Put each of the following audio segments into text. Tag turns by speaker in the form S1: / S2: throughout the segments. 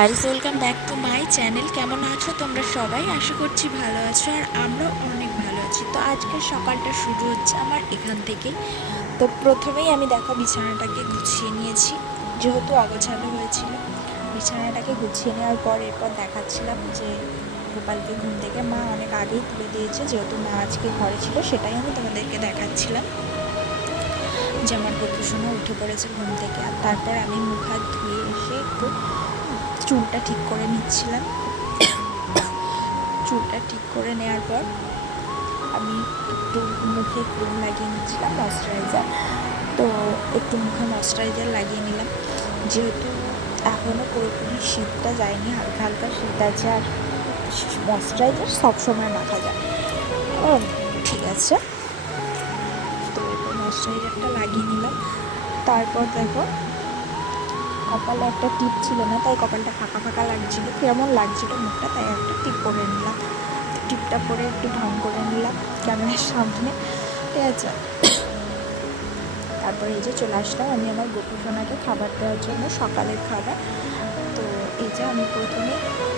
S1: R welcome back to my channel কেমন আছো তোমরা সবাই? আশা করছি ভালো আছো আর আমরাও অনেক ভালো আছি। তো আজকে সকালটা শুরু হচ্ছে আমার এখান থেকে। তো প্রথমেই আমি দেখো বিছানাটাকে গুছিয়ে নিয়েছি। যেহেতু অগোছালো হয়েছিল, বিছানাটাকে গুছিয়ে নেওয়ার পর এরপর দেখাচ্ছিলাম যে গোপালকে ঘুম থেকে। মা অনেক আগেই তুলে দিয়েছে, যেহেতু মা আজকে ঘরে ছিল, সেটাই আমি তোমাদেরকে দেখাচ্ছিলাম। যে আমার গোপুসোনা উঠে পড়েছে ঘুম থেকে। আর তারপর আমি মুখ হাত ধুয়ে এসে চুলটা ঠিক করে নিচ্ছিলাম। চুলটা ঠিক করে নেওয়ার পর আমি একটু মুখে ক্রিম লাগিয়ে নিচ্ছিলাম ময়শ্চারাইজার তো একটু মুখে ময়শ্চারাইজার লাগিয়ে নিলাম। যেহেতু এখনও পুরোপুরি শীতটা যায়নি, হালকা হালকা শীত আছে আর ময়শ্চারাইজার সবসময় মাখা যায়। ও, ঠিক আছে। তো ময়শ্চারাইজারটা লাগিয়ে নিলাম। তারপর দেখো কপালে একটা টিপ ছিল না, তাই কপালটা ফাঁকা ফাঁকা লাগছিল, কেমন লাগছিল মুখটা, তাই একটা টিপ করে নিলাম। টিপটা পরে একটু ঢং করে নিলাম ক্যামেরার সামনে। ঠিক আছে। তারপরে এই যে চলে আসলাম আমি আমার গোপুসোনাকে খাবার দেওয়ার জন্য, সকালের খাবার। তো এই যে আমি প্রথমে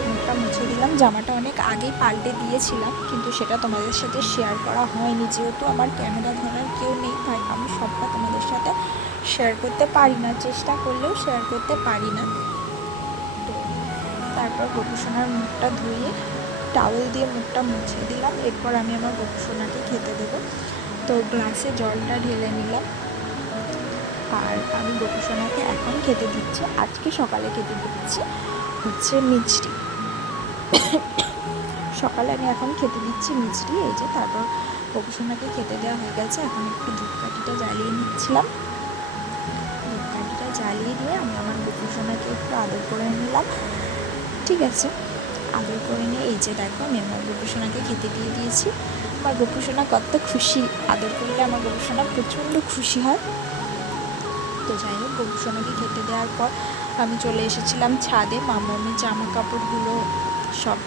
S1: মুখটা মুছে দিলাম, জামাটা অনেক আগেই পাল্টে দিয়েছিলাম, কিন্তু সেটা তোমাদের সাথে শেয়ার করা হয়নি, যেহেতু আমার ক্যামেরা ধরার কেউ নেই, তাই আমি সবটা তোমাদের সাথে শেয়ার করতে পারি না, চেষ্টা করলেও শেয়ার করতে পারি না। তারপর গোপুসোনার মুখটা ধুয়ে টাওয়েল দিয়ে মুখটা মুছে দিলাম, এরপর আমি আমার গোপুসোনাকে খেতে দেবো। তো গ্লাসে জলটা ঢেলে নিলাম। আর আমি গোপুসোনাকে এখন খেতে দিচ্ছি, আজকে সকালে খেতে দিচ্ছি হচ্ছে মিচড়ি সকালে আমি এখন খেতে দিচ্ছি মিচড়ি এই যে তারপর গোপুসোনাকে খেতে দেওয়া হয়ে গেছে, এখন একটু ধূপকাঠিটা জ্বালিয়ে নিচ্ছিলাম। জ্বালিয়ে দিয়ে আমি আমার গোপুসোনাকে একটু আদর করে নিলাম। ঠিক আছে। আদর করে নিয়ে এই যে দেখো, আমি আমার গোপুসোনাকে খেতে দিয়ে দিয়েছি। আমার গোপুসোনা কত খুশি। আদর করলে আমার গোপুসোনা প্রচণ্ড খুশি হয়। তো যাই হোক গোপুসোনাকে খেতে দেওয়ার পর আমি চলে এসেছিলাম ছাদে। মামামি জামা কাপড়গুলো সব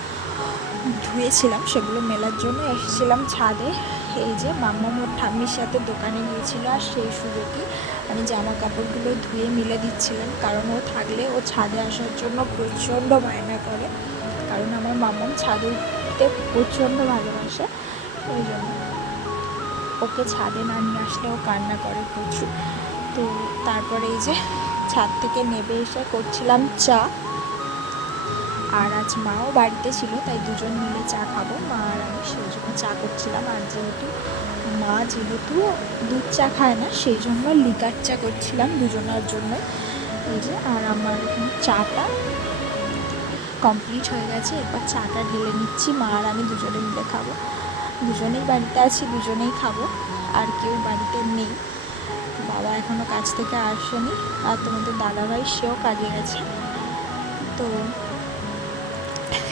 S1: ধুয়েছিলাম, সেগুলো মেলার জন্য এসেছিলাম ছাদে। এই যে মাম্মা মোর ঠাম্মির সাথে দোকানে গিয়েছিল আর সেই সুযোগে আমি জামা কাপড়গুলো ধুয়ে মিলে দিচ্ছিলাম কারণ ও থাকলে ও ছাদে আসার জন্য প্রচণ্ড বায়না করে। কারণ আমার মাম্মাম ছাদে উঠতে প্রচণ্ড ভালোবাসে। ওই জন্য ওকে ছাদে না নিয়ে আসলে ও কান্না করে প্রচুর। তো তারপরে এই যে ছাদ থেকে নেবে এসে করছিলাম চা। আর আজ মাও বাড়িতে ছিল, তাই দুজন মিলে চা খাব। মা আর আমি সেই জন্য চা করছিলাম। আর যেহেতু, মা যেহেতু দুধ চা খায় না, সেই জন্য লিকার চা করছিলাম দুজনের জন্য। এই যে, আর আমার চাটা কমপ্লিট হয়ে গেছে। এরপর চাটা ঢেলে নিচ্ছি, মা আর আমি দুজনে মিলে খাব। দুজনেই বাড়িতে আছি, দুজনেই খাব। আর কেউ বাড়িতে নেই। বাবা এখনও কাজ থেকে আসেনি। আর তোমাদের দাদাভাই, সেও কাজে গেছে তো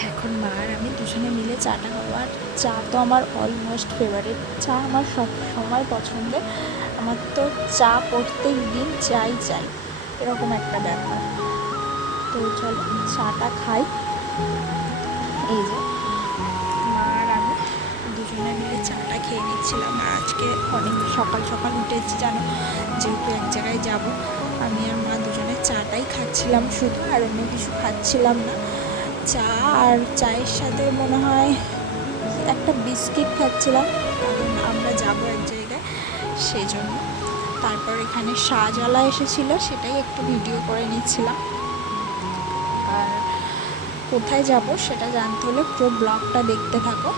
S1: এখন মা আর আমি দুজনে মিলে চাটা খাব। আর চা তো আমার অলমোস্ট ফেভারিট চা আমার সব সময় পছন্দের আমার তো চা প্রত্যেক দিন চাই চাই। এরকম একটা ব্যাপার। তো চলো, চাটা খাই। এই যে মা আর আমি দুজনে মিলে চাটা খেয়ে নিচ্ছিলাম। আর আজকে অনেক সকাল সকাল উঠেছি, জানো? যেহেতু এক জায়গায় যাব, আমি আর মা দুজনে চাটাই খাচ্ছিলাম শুধু, আর অন্য কিছু খাচ্ছিলাম না। চা আর চায়ের সাথে মনে হয় একটা বিস্কিট খাচ্ছিলাম, কারণ আমরা যাব এক জায়গায় সেই জন্য তারপর এখানে শাহজালা এসেছিল, সেটাই একটু ভিডিও করে নিচ্ছিলাম। আর কোথায় যাব সেটা জানতে হলে পুরো ব্লগটা দেখতে থাকো।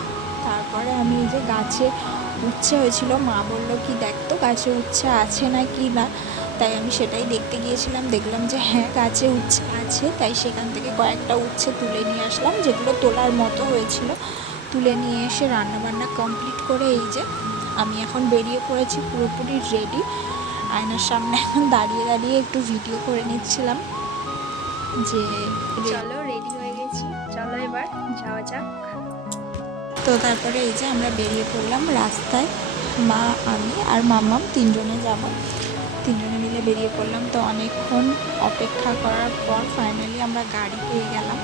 S1: তারপরে আমি এই যে গাছে উচ্ছে হয়েছিল, মা বলল, কি দেখতো গাছে উচ্ছে আছে না কি না? তাই আমি সেটাই দেখতে গিয়েছিলাম, দেখলাম যে হ্যাঁ গাছে উচ্ছে আছে। তাই সেখান থেকে কয়েকটা উচ্ছে তুলে নিয়ে আসলাম, যেগুলো তোলার মতো হয়েছিল। তুলে নিয়ে এসে রান্নাবান্না কমপ্লিট করে এই যে আমি এখন বেরিয়ে পড়েছি, পুরোপুরি রেডি আয়নার সামনে এখন দাঁড়িয়ে দাঁড়িয়ে একটু ভিডিও করে নিচ্ছিলাম যে
S2: চলো রেডি হয়ে গেছি। চলো এবার যাওয়া যাক।
S1: তো তারপরে এই যে আমরা বেরিয়ে পড়লাম রাস্তায় মা, আমি আর মাম্মাম তিনজনে যাব। তিনজনে মিলে বেরিয়ে পড়লাম। তো অনেকক্ষণ অপেক্ষা করার পর ফাইনালি আমরা গাড়ি পেয়ে গেলাম।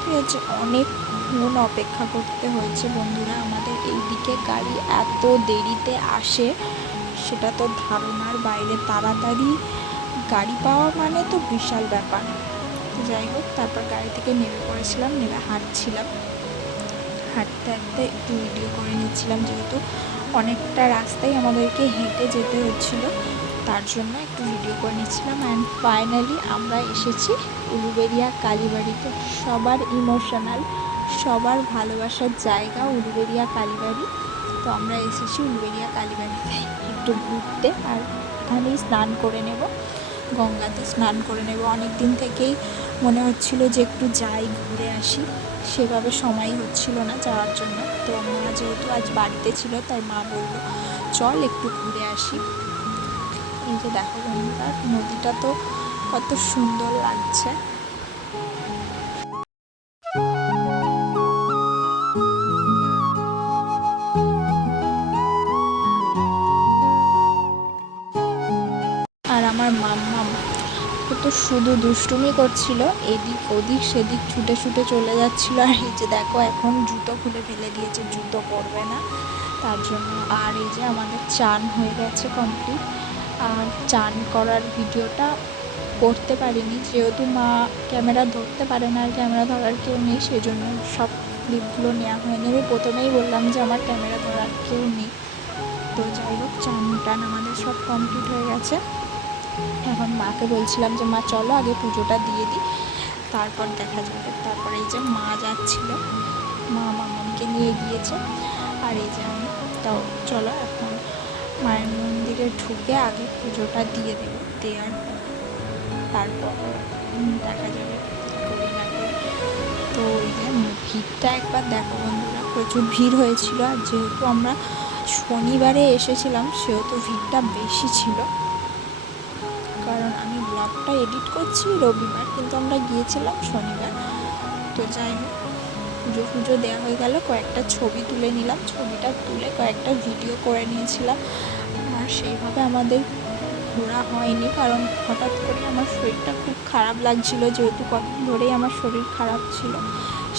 S1: ঠিক আছে, অনেকক্ষণ অপেক্ষা করতে হয়েছে বন্ধুরা। আমাদের এই দিকে গাড়ি এত দেরিতে আসে, সেটা তো ধারণার বাইরে। তাড়াতাড়ি গাড়ি পাওয়া মানে তো বিশাল ব্যাপার। যাই হোক, তারপর গাড়ি থেকে নেমে পড়েছিলাম, নেমে হাঁটছিলাম। হাঁটতে হাঁটতে একটু ভিডিও করে নিচ্ছিলাম যেহেতু অনেকটা রাস্তায় আমাদেরকে হেঁটে যেতে হচ্ছিল, তার জন্য একটু ভিডিও করে নিচ্ছিলাম অ্যান্ড ফাইনালি আমরা এসেছি উলুবেরিয়া কালীবাড়িতে। সবার ইমোশনাল সবার ভালোবাসার জায়গা উলুবেরিয়া কালীবাড়ি। তো আমরা এসেছি উলুবেরিয়া কালীবাড়িতে একটু ঘুরতে আর এখানেই স্নান করে নেব। গঙ্গাতে স্নান করে নেব। অনেক দিন থেকেই মনে হচ্ছিল যে একটু যাই, ঘুরে আসি। সেভাবে সময় হচ্ছিল না যাওয়ার জন্য। তো মা যেহেতু আজ বাড়িতে ছিল, তাই মা বলল, চল একটু ঘুরে আসি। এই যে দেখো বন্ধুরা, নদীটা তো কত সুন্দর লাগছে। আমার মাম্মাম ও তো শুধু দুষ্টুমি করছিল, এদিক ওদিক সেদিক ছুটে ছুটে চলে যাচ্ছিল। আর এই যে দেখো, এখন জুতো খুলে ফেলে দিয়েছে, জুতো পরবে না। তার জন্য আর এই যে আমাদের চান হয়ে গেছে কমপ্লিট আর চান করার ভিডিওটা করতে পারিনি, যেহেতু মা ক্যামেরা ধরতে পারে না, আর ক্যামেরা ধরার কেউ নেই সেই জন্য সব ক্লিপগুলো নেওয়া হয়নি। আমি প্রথমেই বললাম যে আমার ক্যামেরা ধরার কেউ নেই। তো যাই হোক চান টান আমাদের সব কমপ্লিট হয়ে গেছে। এখন মাকে বলছিলাম যে, মা, চলো আগে পুজোটা দিয়ে দিই, তারপর দেখা যাবে। তারপরে এই যে মা যাচ্ছিল, মা মামাকে নিয়ে গিয়েছে। আর এই যে আমি তাও চলো এখন মায়ের মন্দিরে ঢুকে আগে পুজোটা দিয়ে দেব, দেওয়ার পর, তারপর দেখা যাবে তো ওই যে ভিড়টা একবার দেখো বন্ধুরা, প্রচুর ভিড় হয়েছিল। আর যেহেতু আমরা শনিবারে এসেছিলাম, সেহেতু ভিড়টা বেশি ছিল। ব্লগটা এডিট করছি, রবিবার, কিন্তু আমরা গিয়েছিলাম শনিবার। তো যাই হোক, পুজো পুজো দেওয়া হয়ে গেল, কয়েকটা ছবি তুলে নিলাম, ছবিটা তুলে কয়েকটা ভিডিও করে নিয়েছিলাম। আর সেইভাবে আমাদের ঘোরা হয়নি, কারণ হঠাৎ করে আমার শরীরটা খুব খারাপ লাগছিল, যেহেতু কদিন ধরেই আমার শরীর খারাপ ছিল।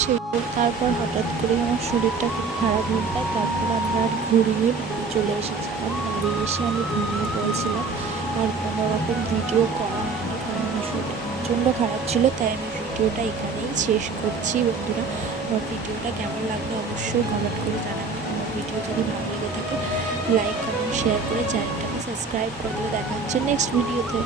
S1: সেই তারপর হঠাৎ করে আমার শরীরটা খুব খারাপ হয়ে যায়, তারপর আমরা ঘুরিয়ে চলে এসেছিলাম। বাড়ি এসে আমি ঘুমিয়ে পড়েছিলাম। আর কোনো রকম ভিডিও করা প্রচণ্ড খারাপ ছিল, তাই আমি ভিডিওটা এখানেই শেষ করছি। বন্ধুরা, আমার ভিডিওটা কেমন লাগল অবশ্যই কমেন্ট করে জানাবেন আমার ভিডিও যদি ভালো লেগে থাকে লাইক কমেন্ট শেয়ার করে চ্যানেলটাকে সাবস্ক্রাইব করে দেখা হচ্ছে নেক্সট ভিডিওতে